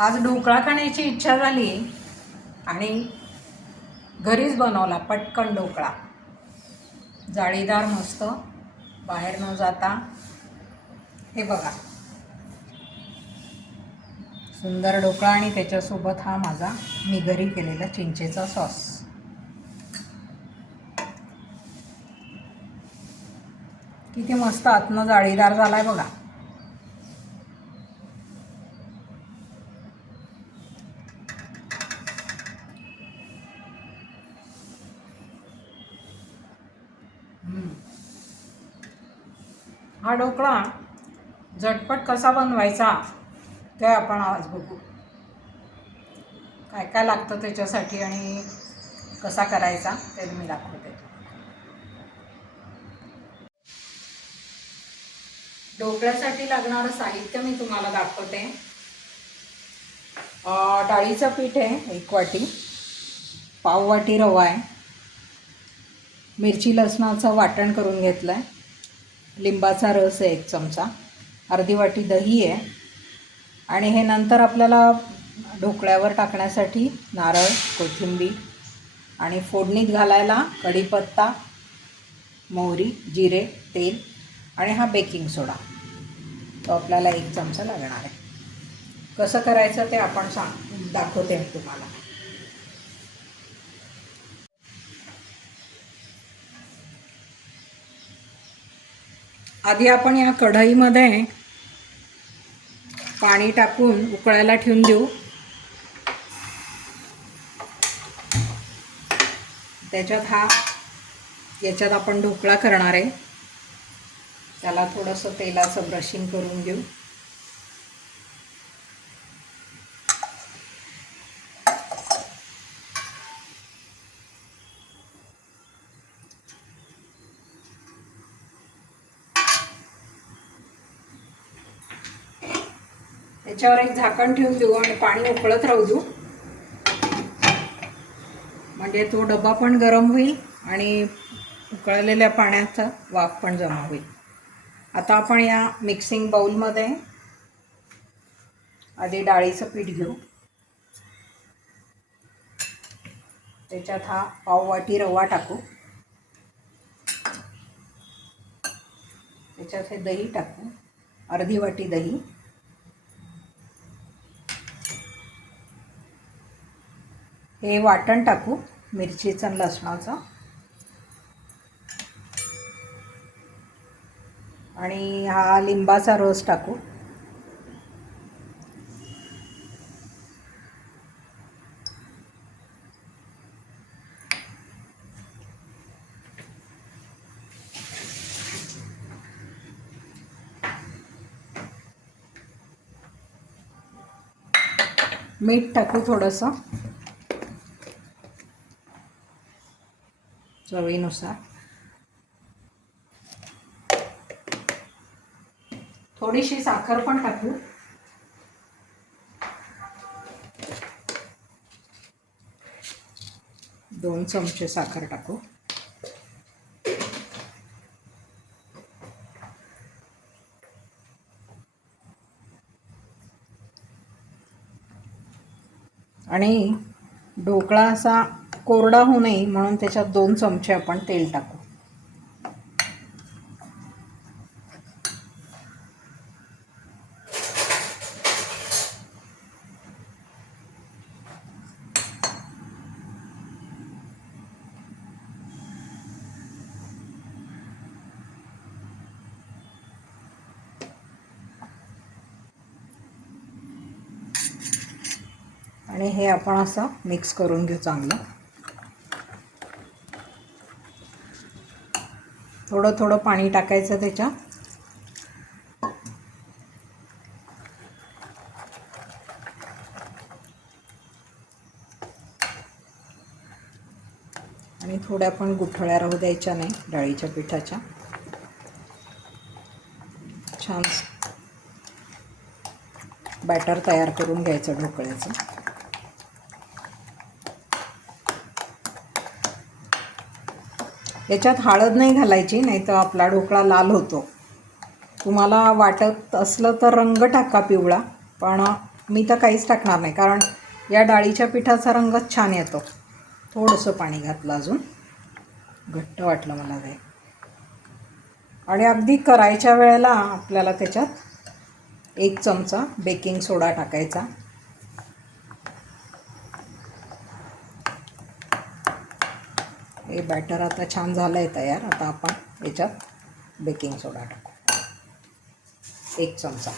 आज ढोकळा खाण्याची इच्छा झाली आणि घरीच बनवला पटकन ढोकळा. जाळीदार मस्त, बाहेर न जाता. हे बघा, सुंदर ढोकळा आणि त्याच्यासोबत हा माझा मी घरी केलेला चिंचेचा सॉस. किती मस्त आतनं जाळीदार झालाय बघा. हा ढोकळा झटपट कसा बनवायचा ते आपण आज बघू. काय काय लागतं त्याच्यासाठी आणि कसा करायचा ते मी दाखवते. ढोकळ्यासाठी लागणारं साहित्य मी तुम्हाला दाखवते. डाळीचं पीठ आहे 1 वाटी, पाव वाटी रवा आहे, मिरची लसणाचं वाटण करून घेतलं आहे, लिंबाचा रस आहे 1 चमचा, अर्धी वाटी दही आहे आणि हे नंतर आपल्याला ढोकळ्यावर टाकण्यासाठी नारळ, कोथिंबीर आणि फोडणीत घालायला कढीपत्ता, मोहरी, जिरे, तेल आणि हा बेकिंग सोडा. तो आपल्याला 1 चमचा लागणार आहे. कसं करायचं ते आपण दाखवते तुम्हाला. आधी आपण या कढईमध्ये पाणी टाकून उकळायला ठेवून देऊ. याच्यात आपण ढोकळा करणार आहे. त्याला थोडंसं तेलाचं ब्रशिंग करून घेऊ. त्याच्यावर एक झाकण ठेवून देऊ आणि पाणी उकळत राहू देऊ. म्हणजे तो डबा पण गरम होईल आणि उकळलेल्या पाण्याचा वाफ पण जमा होईल. आता आपण या मिक्सिंग बाउलमध्ये आधी डाळीचं पीठ घेऊ. त्याच्यात हा पाव वाटी रवा टाकू. त्याच्यात हे दही टाकू, अर्धी वाटी दही. हे वाटण टाकू मिरचीचं आणि लसणाचं आणि हा लिंबाचा रस टाकू. मीठ टाकू थोडंसं चवीनुसार. थोडीशी साखर पण टाकू. दोन चमचे साखर टाकू. आणि ढोकळा असा कोरडा होऊ नये म्हणून त्याच्यात 2 चमचे आपण तेल टाकू. आणि हे आपण असं मिक्स करून घेऊ चांगलं. थोडं थोडं पाणी टाकायचं त्याच्यात. आणि थोड्या पण गुठळ्या राहू द्यायच्या नाही डाळीच्या पिठाच्या. छान बॅटर तयार करून घ्यायचं ढोकळ्याचं. याच्यात हळद नाही घालायची, नाही तर आपला ढोकळा लाल होतो. तुम्हाला वाटत असलं तर रंग टाका पिवळा, पण मी तर काहीच टाकणार नाही, कारण या डाळीच्या पिठाचा रंगच छान येतो. थोडंसं पाणी घातलं, अजून घट्ट वाटलं मला ते. आणि अगदी करायच्या वेळेला आपल्याला त्याच्यात 1 चमचा बेकिंग सोडा टाकायचा. हे बॅटर आता छान झालं आहे तयार. आता आपण याच्यात बेकिंग सोडा टाकू, 1 चमचा.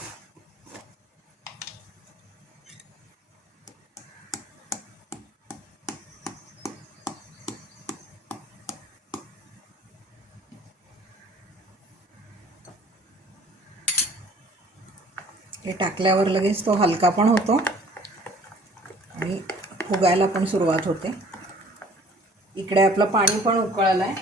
हे टाकल्यावर लगेच तो हलका पण होतो आणि फुगायला पण सुरुवात होते. इकडे आपलं पाणी पण उकळलं आहे.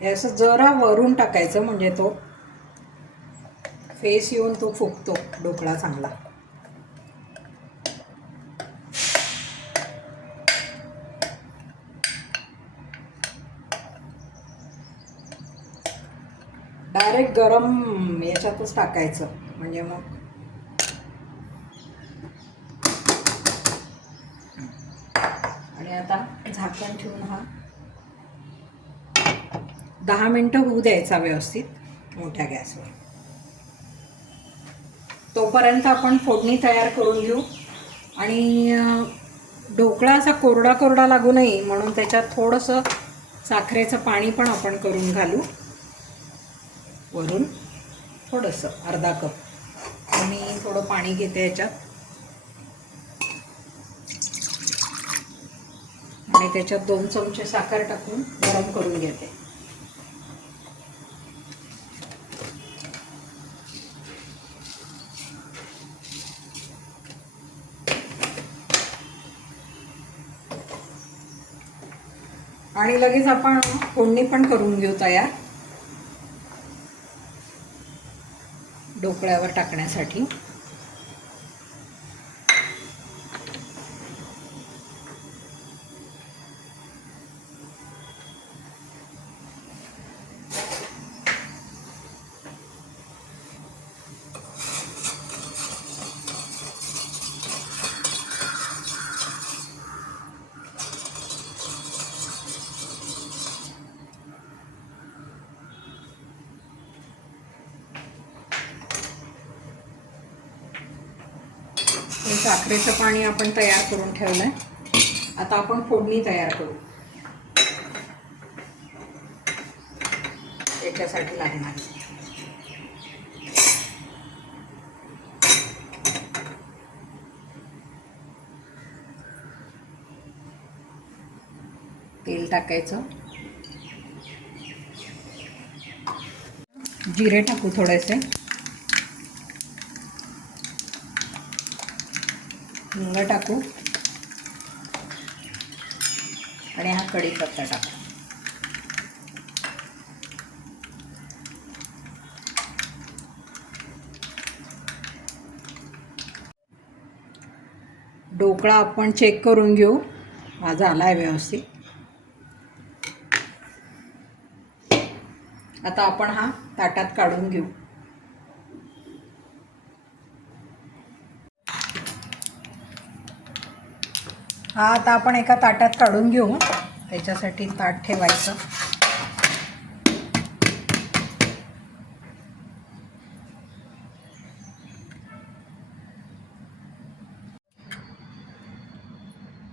हे असं जरा वरून टाकायचं, म्हणजे तो फेस येऊन तो फुगतो ढोकळा चांगला. डायरेक्ट गरम याच्यातच टाकायचं, म्हणजे मग आणि आता झाकण ठेवून हा 10 मिनटं होऊ द्यायचा व्यवस्थित मोठ्या गॅसवर. तोपर्यंत आपण फोडणी तयार करून घेऊ. आणि ढोकळा असा कोरडा कोरडा लागू नये म्हणून त्याच्यात थोडंसं साखरेचं पाणी पण आपण करून घालू वरून, थोडंसं अर्धा कप. मी थोडं पाणी घेते याच्यात आणि त्याच्यात 2 चमचे साखर टाकून गरम करून घेते. आणि लगेच आपण फोडणी पण करून घेऊ तयार ढोकळ्यावर टाकण्यासाठी. हे साखरेचं पाणी आपण तयार करून ठेवलंय. आता आपण फोडणी तयार करू. त्याच्यासाठी लागणार तेल टाकायचं, जिरे टाकू थोडेसे, हिंग टाकू आणि हा कढीपत्ता टाकू. ढोकळा आपण चेक करून घेऊ, माझा आला आहे व्यवस्थित. आता आपण हा ताटात काढून घेऊ. हा आता आपण एका ताटात काढून घेऊ. त्याच्यासाठी ताट ठेवायचं.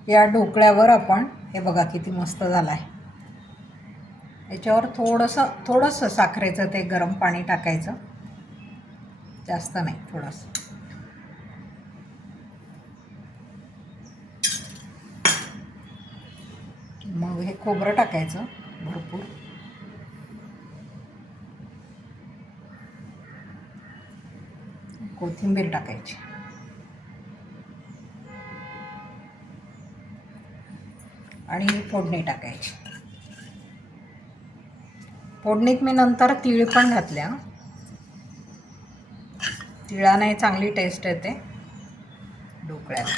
या ढोकळ्यावर आपण हे बघा किती मस्त झाला आहे. याच्यावर थोडंसं साखरेचं ते गरम पाणी टाकायचं, जास्त नाही, थोडंसं. मग हे खोबरं टाकायचं भरपूर. कोथिंबीर टाकायची आणि फोडणी टाकायची. फोडणीत मी नंतर तीळ पण घातल्या. तिळाने चांगली टेस्ट येते ढोकळ्याला.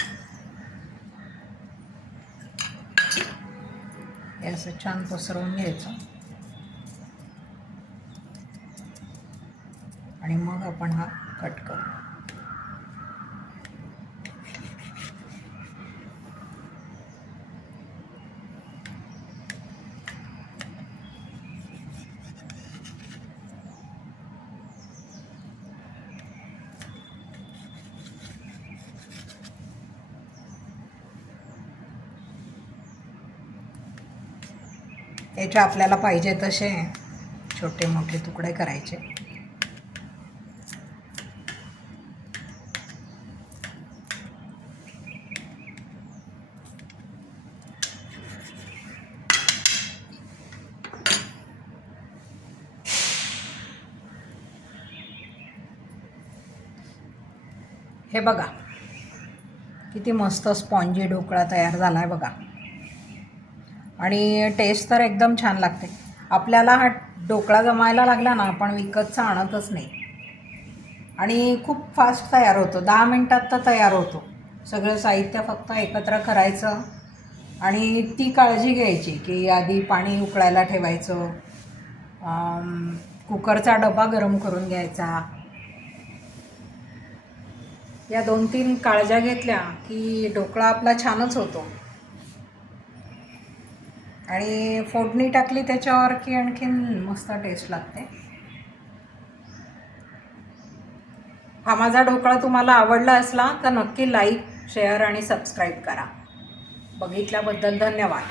हे असं छान पसरवून घ्यायचं आणि मग आपण हा कट करू. याचे आपल्याला पाहिजे तसे छोटे मोठे तुकडे करायचे. हे बघा किती मस्त स्पॉन्जी ढोकळा तयार झाला आहे बघा. आणि टेस्ट तर एकदम छान लागते. आपल्याला हा ढोकळा जमायला लागला ना, आपण विकतचा आणतच नाही आणि खूप फास्ट तयार होतो. 10 मिनटात तर तयार होतो. सगळं साहित्य फक्त एकत्र करायचं आणि ती काळजी घ्यायची की आधी पाणी उकळायला ठेवायचं, कुकरचा डबा गरम करून घ्यायचा. या 2-3 काळज्या घेतल्या की ढोकळा आपला छानच होतो. आणि फोडणी टाकली त्याच्यावर की आणखीन मस्त टेस्ट लागते. हा माझा ढोकळा तुम्हाला आवडला असला तर नक्की लाईक, शेअर आणि सबस्क्राईब करा. बघितल्याबद्दल धन्यवाद.